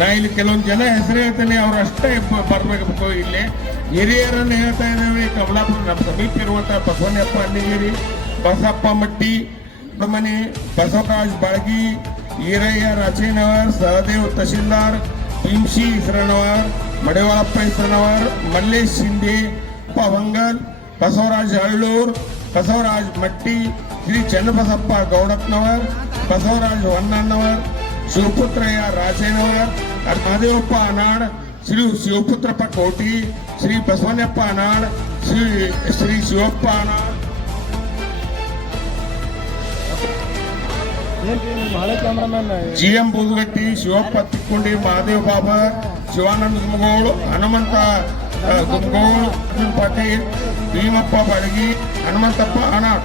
ನಾ ಇಲ್ಲಿ ಕೆಲವೊಂದು ಜನ ಹೆಸರು ಹೇಳ್ತೇನೆ, ಅವ್ರು ಅಷ್ಟೇ ಬರ್ಬೇಕು ಇಲ್ಲಿ. ಹಿರಿಯರನ್ನು ಹೇಳ್ತಾ ಇದ್ದೇವೆ, ಕಮಲಾಪುರ ನಮ್ಮ ಸಮೀಪ ಇರುವಂತಹ ಬಸವನಪ್ಪ ಅನ್ನಗಿರಿ ಬಸಪ್ಪ ಮಟ್ಟಿ ಮನೆ ಬಸವರಾಜ್ ಬಾಳ್ಗಿ, ಈರಯ್ಯ ರಾಚೇನವರ್ ಸಹದೇವ್ ತಹಶೀಲ್ದಾರ್ ಭೀಮ್ಶಿ ಇಸ್ರನವರ್ ಮಡಿವಾಳಪ್ಪ ಇಸ್ರನವರ್ ಮಲ್ಲೇಶ್ ಶಿಂದೆ ಅಪ್ಪ ಹೊಂಗಲ್ ಬಸವರಾಜ್ ಹಳ್ಳೂರ್, ಬಸವರಾಜ್ ಮಟ್ಟಿ, ಶ್ರೀ ಚನ್ನಬಸಪ್ಪ ಗೌಡತ್ನವರ್ ಬಸವರಾಜ್ ಹೊನ್ನಣ್ಣವರ್ ಶಿವಪುತ್ರಯ್ಯ ರಾಜೇನವರ್ ಮಹದೇವಪ್ಪ ಅನಾಳ್ ಶ್ರೀ ಶಿವಪುತ್ರಪ್ಪ ಕೋಟಿ ಶ್ರೀ ಬಸವಣ್ಣಪ್ಪ ಅನಾಳ್ ಶ್ರೀ ಶ್ರೀ ಶಿವಪ್ಪ ಅನಾಳ್ ಹಳೆ cameraman G M Boodagatti Shivappa Tikkondi Mahadev Baba Shivananda Gumagol Hanumantha ಆ, ಗುಮಗೋಳ್ ಅರ್ಜುನ್ ಪಾಟೀಲ್ ಭೀಮಪ್ಪ ಬಾಳಗಿ ಹನುಮಂತಪ್ಪ ಅನಾಳ್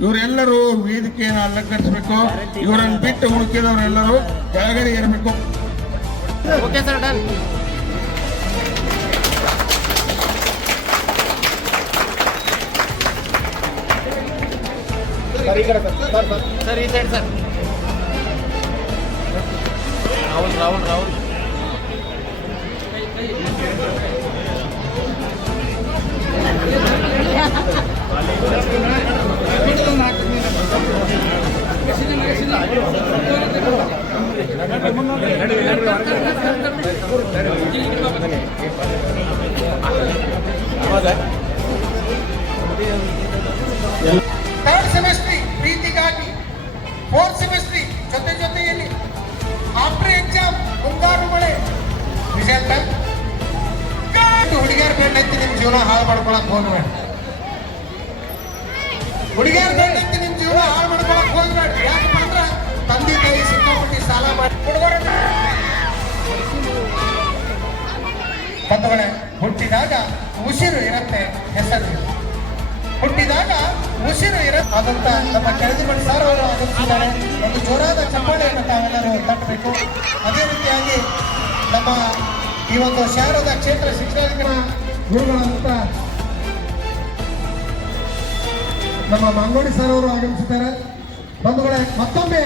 ಇವರೆಲ್ಲರೂ ವೇದಿಕೆಯನ್ನು ಅಲಂಕರಿಸಬೇಕು. ಇವರನ್ನು ಬಿಟ್ಟು ಹುಡುಕಿದವರೆಲ್ಲರೂ ಕೆಳಗಡೆ ಇರಬೇಕು ಓಕೆ ಸರ್ ಡನ್ ಸರ್ ಈ side sir Rahul Rahul Rahul third semester ಪ್ರೀತಿಗಾಗಿ ಫೋರ್ತ್ ಸೆಮಿಸ್ಟ್ರಿ ಜೊತೆ ಜೊತೆಯಲ್ಲಿ ಆಫ್ಟರ್ ಎಕ್ಸಾಮ್ ಮುಂಗಾರು ಮಳೆ ರಿಸಲ್ಟ್ ಹುಡುಗಿಯರ್ ಬೇಡೈತಿ ನಿಮ್ ಜೀವನ ಹಾಳು ಮಾಡ್ಕೊಳಕ್ ಹೋಗ್ಬೇಡ. ಹುಡುಗಿಯರ್ ಬೇಡೈತಿ ಬಂಧುಗಳೇ ಹುಟ್ಟಿದಾಗ ಉಸಿರು ಇರುತ್ತೆ ಹೆಸರು. ಹುಟ್ಟಿದಾಗ ಉಸಿರು ಆದಂತ ನಮ್ಮ ಕೆಳದಿಮಣಿ ಸರ್ ಅವರು ಆಗಮಿಸಿದ್ದಾರೆ ಒಂದು ಜೋರಾದ ಚಪ್ಪಾಳೆಯನ್ನು ತಾವೆಲ್ಲರೂ ತಟ್ಟಬೇಕು. ಅದೇ ರೀತಿಯಾಗಿ ನಮ್ಮ ಈ ಒಂದು ಶಾರದ ಕ್ಷೇತ್ರ ಶಿಕ್ಷಣ ಗುರುಗಳಾದಂತ ನಮ್ಮ ಮಂಗೋಡಿ ಸರ್ ಅವರು ಆಗಮಿಸಿದ್ದಾರೆ. ಬಂಧುಗಳೇ, ಮತ್ತೊಮ್ಮೆ